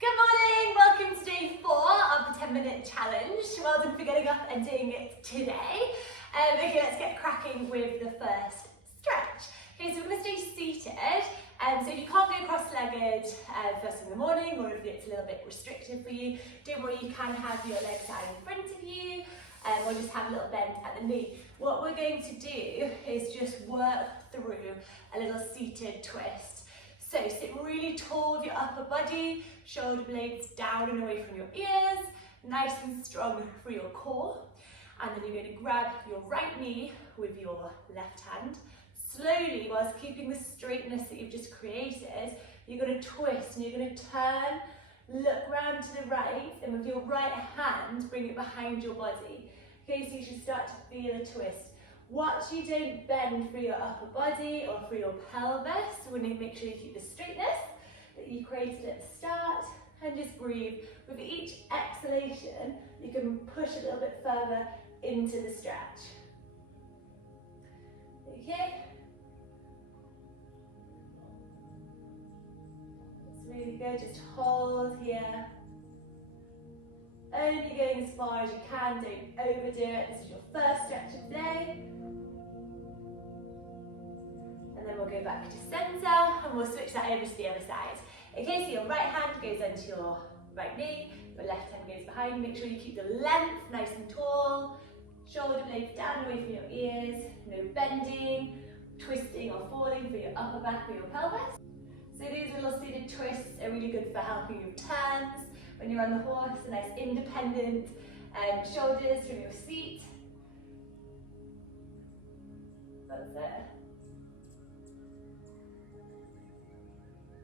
Good morning, welcome to day 4 of the 10-minute challenge. Well done for getting up and doing it today. Okay, let's get cracking with the first stretch. Okay, so we're going to stay seated. So if you can't go cross-legged first thing in the morning, or if it's a little bit restrictive for you, don't worry, you can have your legs out in front of you, or just have a little bend at the knee. What we're going to do is just work through a little seated twist. So sit really tall with your upper body, shoulder blades down and away from your ears, nice and strong through your core. And then you're going to grab your right knee with your left hand. Slowly, whilst keeping the straightness that you've just created, you're going to twist and you're going to turn, look round to the right, and with your right hand, bring it behind your body. Okay, so you should start to feel a twist. Watch you don't bend through your upper body or through your pelvis. So we need to make sure you keep the straightness that you created at the start, and just breathe. With each exhalation, you can push a little bit further into the stretch. Okay? It's really good, just hold here. Only going as far as you can, don't overdo it. This is your first stretch of the day. And then we'll go back to centre and we'll switch that over to the other side. Okay, so your right hand goes onto your right knee, your left hand goes behind. Make sure you keep the length nice and tall. Shoulder blades down away from your ears. No bending, twisting or falling for your upper back or your pelvis. So these little seated twists are really good for helping your turns. When you're on the horse, a nice independent shoulders from your seat. That's it.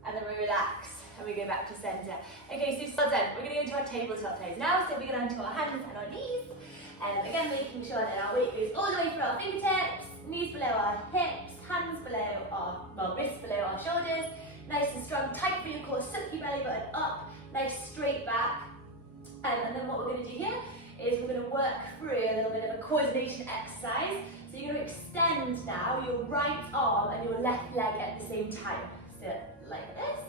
And then we relax and we go back to centre. Okay, so well done. We're going to go into our tabletop pose now. So we go down to our hands and our knees. Again, making sure that our weight goes all the way through our fingertips, knees below our hips, hands below our, wrists below our shoulders. Nice and strong, tight through your core, suck your belly button up. Nice straight back, and then what we're going to do here is we're going to work through a little bit of a coordination exercise. So you're going to extend now your right arm and your left leg at the same time. So like this,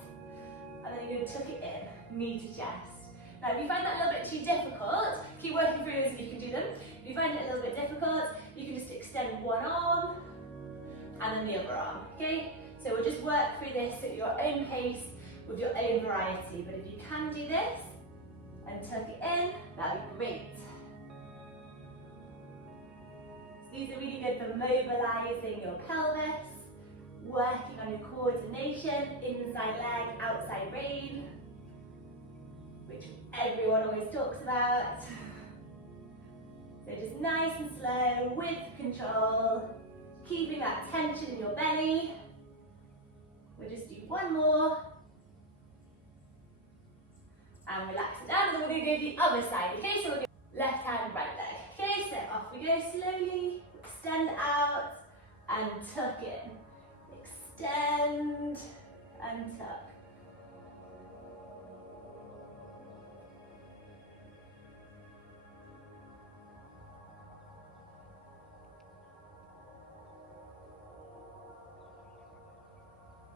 and then you're going to tuck it in, knee to chest. Now if you find that a little bit too difficult, keep working through as you can do them. If you find it a little bit difficult, you can just extend one arm and then the other arm, okay? So we'll just work through this at your own pace, with your own variety, but if you can do this and tuck it in, that'd be great. So these are really good for mobilizing your pelvis, working on your coordination, inside leg, outside rein, which everyone always talks about. So just nice and slow, with control, keeping that tension in your belly. We'll just do one more. And relax it down, and then we're going to go to the other side, okay? So we'll go left hand, right leg. Okay, so off we go slowly. Extend out and tuck in. Extend and tuck.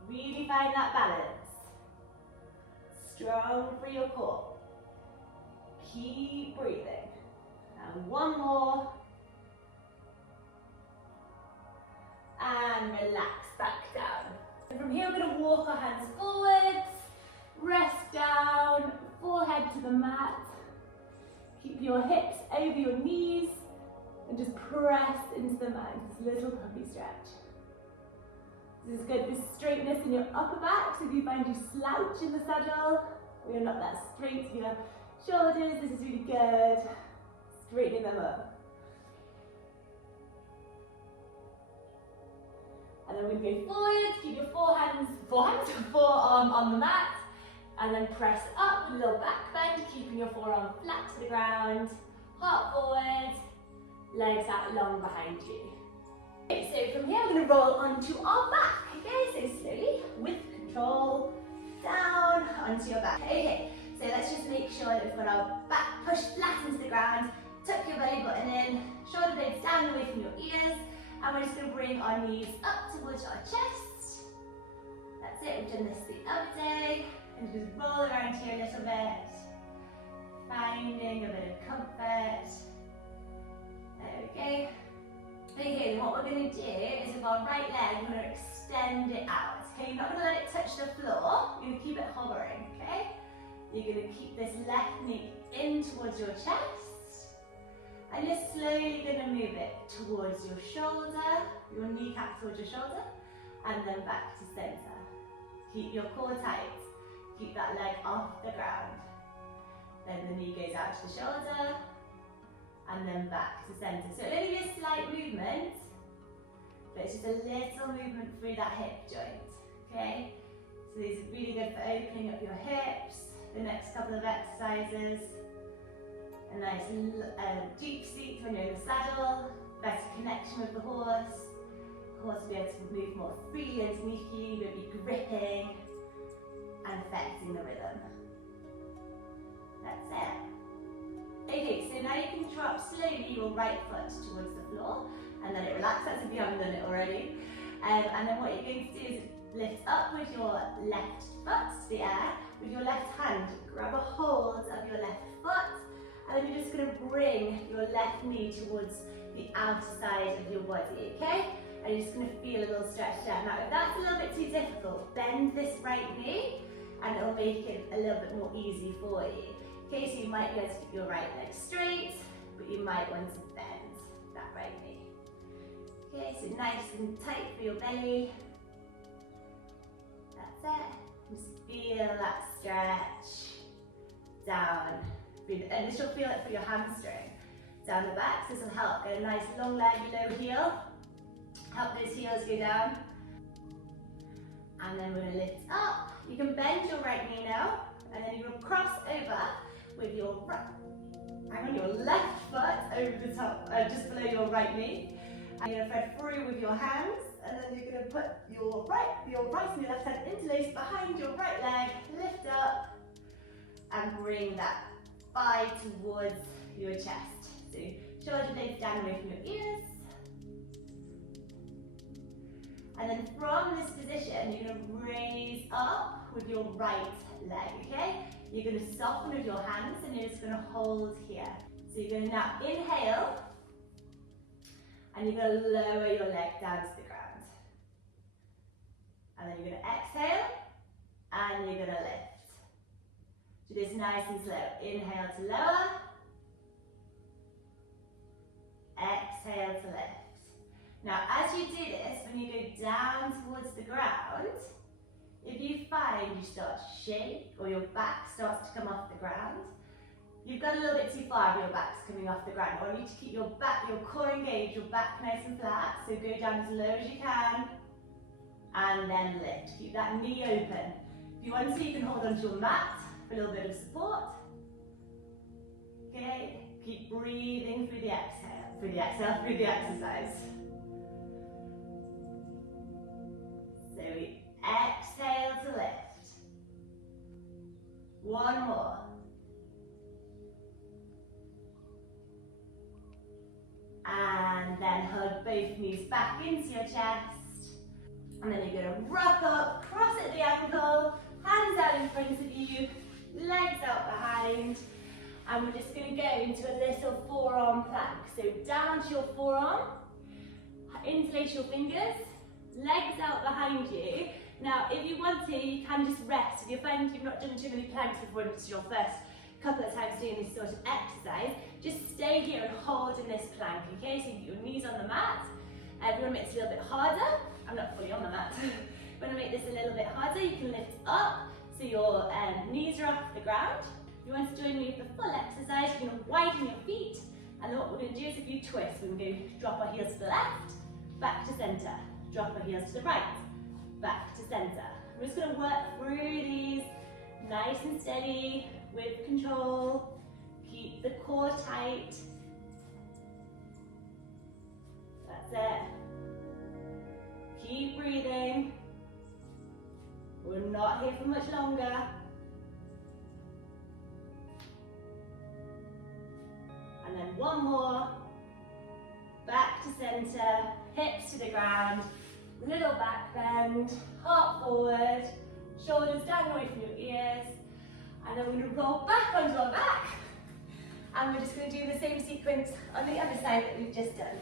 Really find that balance. Strong through your core. Keep breathing. And one more. And relax back down. And from here we're going to walk our hands forwards. Rest down, forehead to the mat. Keep your hips over your knees. And just press into the mat. This little puppy stretch. This is good for straightness in your upper back, so if you find you slouch in the saddle, or you're not that straight in your shoulders, this is really good. Straightening them up. And then we're going to go forward, keep your forearm on the mat, and then press up, a little back bend, keeping your forearm flat to the ground, heart forward, legs out long behind you. Okay, so from here we're going to roll onto our back, okay, so slowly, with control, down onto your back. Okay, so let's just make sure that we've got our back pushed flat into the ground, tuck your belly button in, shoulder blades down away from your ears, and we're just going to bring our knees up towards our chest. That's it, we've done this the other day. And just roll around here a little bit, finding a bit of comfort. There we go. Okay, then what we're going to do is with our right leg, we're going to extend it out. Okay, you're not going to let it touch the floor, you're going to keep it hovering, okay? You're going to keep this left knee in towards your chest, and you're slowly going to move it towards your shoulder, your kneecap towards your shoulder, and then back to center. Keep your core tight. Keep that leg off the ground. Then the knee goes out to the shoulder, and then back to center. So it'll only be a slight movement, but it's just a little movement through that hip joint, okay? So these are really good for opening up your hips. The next couple of exercises, a nice deep seat when you're in the saddle, better connection with the horse. The horse will be able to move more freely underneath you, you'll be gripping and affecting the rhythm. That's it. Okay, so now you can drop slowly your right foot towards the floor and let it relax, as if you haven't done it already. And then what you're going to do is lift up with your left foot to the air. With your left hand, grab a hold of your left foot, and then you're just going to bring your left knee towards the outer side of your body, okay? And you're just going to feel a little stretch there. Now, if that's a little bit too difficult, bend this right knee, and it'll make it a little bit more easy for you. Okay, so you might be able to keep your right leg straight, but you might want to bend that right knee. Okay, so nice and tight for your belly. That's it. Just feel that stretch down. And this will feel it for your hamstring. Down the back, so this will help. Get a nice long leg, low heel. Help those heels go down. And then we're going to lift up. You can bend your right knee now, and then you're going to cross over with your left foot over the top, just below your right knee. And you're going to thread through with your hands, and then you're going to put your right and your left hand interlace behind your right leg, lift up, and bring that thigh towards your chest. So shoulder blades down away from your ears. And then from this position, you're going to raise up with your right leg, okay? You're going to soften with your hands, and you're just going to hold here. So you're going to now inhale, and you're going to lower your leg down to the ground. And then you're going to exhale, and you're going to lift. Do this nice and slow. Inhale to lower. Exhale to lift. Now, as you do this, when you go down towards the ground, if you find you start to shake or your back starts to come off the ground, you've got a little bit too far of your back's coming off the ground. I want you to keep your back, your core engaged, your back nice and flat. So go down as low as you can, and then lift. Keep that knee open. If you want to, you can hold onto your mat for a little bit of support. Okay, keep breathing through the exhale, through the exercise. So we exhale to lift. One more. And then hug both knees back into your chest. And then you're going to rock up, cross at the ankle, hands out in front of you, legs out behind. And we're just going to go into a little forearm plank. So down to your forearm, interlace your fingers, legs out behind you. Now, if you want to, you can just rest. If you find you've not done too many planks before, and it's your first couple of times doing this sort of exercise, just stay here and hold in this plank, okay? So you get your knees on the mat. If you want to make this a little bit harder, I'm not fully on the mat. If you want to make this a little bit harder, you can lift up so your knees are off the ground. If you want to join me for the full exercise, you're going to widen your feet. And then what we're going to do is a few twists. We're going to drop our heels to the left, back to center. Drop our heels to the right, back to center. We're just going to work through these nice and steady with control. Keep the core tight. That's it. Keep breathing. We're not here for much longer. And then one more. Back to center, hips to the ground, little back bend, heart forward, Shoulders down away from your ears. And then we're going to roll back onto our back. And we're just going to do the same sequence on the other side that we've just done.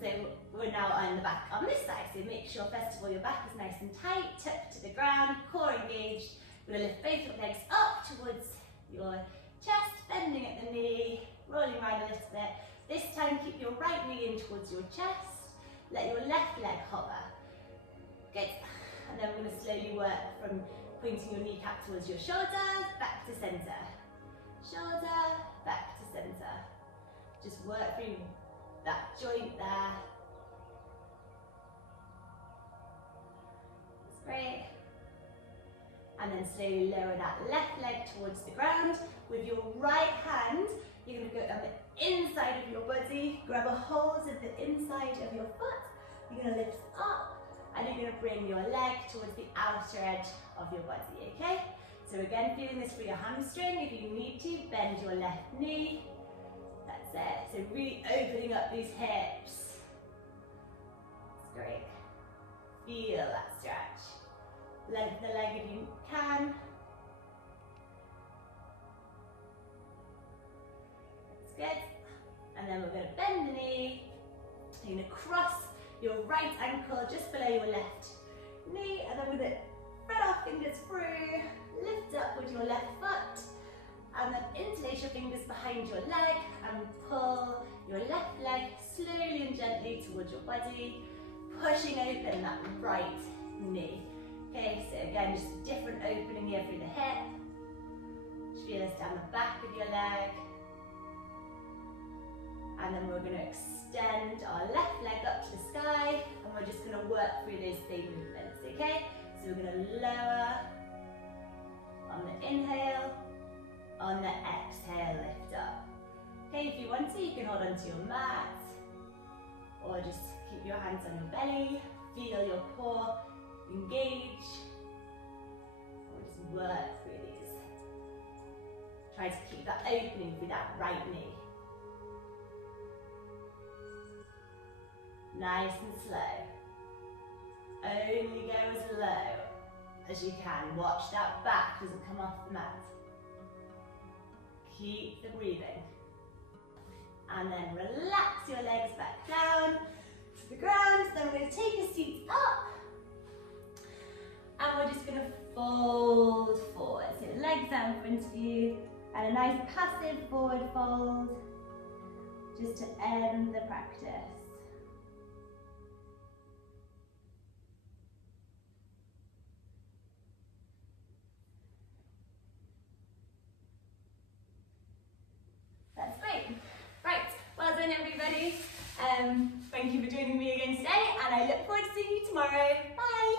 So we're now on the back on this side. So make sure first of all your back is nice and tight, tucked to the ground, core engaged. We're going to lift both your legs up towards your chest, bending at the knee, rolling around a little bit. This time keep your right knee in towards your chest. Let your left leg hover. Good. And then we're going to slowly work from pointing your kneecap towards your shoulders, back to centre. Shoulder, back to centre. Just work through that joint there. That's great. And then slowly lower that left leg towards the ground. With your right hand, you're going to go on the inside of your body, grab a hold of the inside of your foot. You're going to lift up and you're going to bring your leg towards the outer edge of your body, okay? So again, feeling this for your hamstring. If you need to, bend your left knee. That's it. So really opening up these hips. That's great. Feel that stretch. Lengthen the leg if you can. That's good. And then we're going to bend the knee. You're going to cross your right ankle just below your left knee, and then we're going to thread our fingers through, lift up with your left foot, and then interlace your fingers behind your leg and pull your left leg slowly and gently towards your body, pushing open that right knee. Okay, so again, just a different opening here through the hip. Just feel this down the back of your leg. And then we're going to extend our left leg up to the sky, and we're just going to work through those same movements, okay? So we're going to lower on the inhale, on the exhale, lift up. Okay, if you want to, you can hold onto your mat, or just keep your hands on your belly, feel your core engage, or just work through these. Try to keep that opening through that right knee. Nice and slow. Only go as low as you can. Watch that back doesn't come off the mat. Keep the breathing. And then relax your legs back down to the ground. Then we're going to take a seat up. And we're just going to fold forward. So legs out in front of you. And a nice passive forward fold. Just to end the practice. That's great. Right, well done everybody. Thank you for joining me again today, and I look forward to seeing you tomorrow. Bye.